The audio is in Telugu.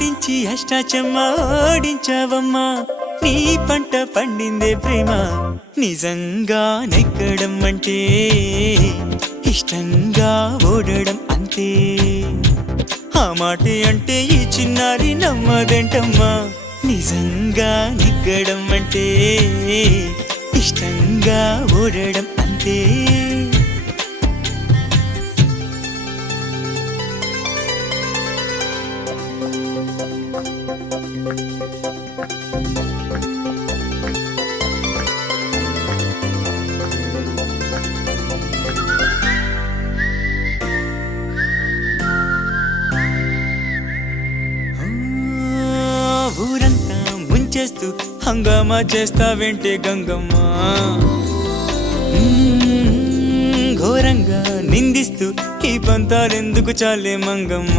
ఆడించి అష్టాచమ్మ ఓడించావమ్మా నీ పంట పండిందే ప్రేమ. నిజంగా నెక్కడం అంటే ఇష్టంగా ఓడడం అంతే. ఆ మాట అంటే ఈ చిన్నారి నమ్మదేంటమ్మా. నిజంగా నెగ్గడం అంటే ఇష్టంగా ఓడడం అంతే. చేస్తూ ఊరంతా ముంచేస్తూ హంగామా చేస్తావేంటే గంగమ్మ. ఘోరంగా నిందిస్తూ ఈ పంతాలెందుకు చాలే మంగమ్మ.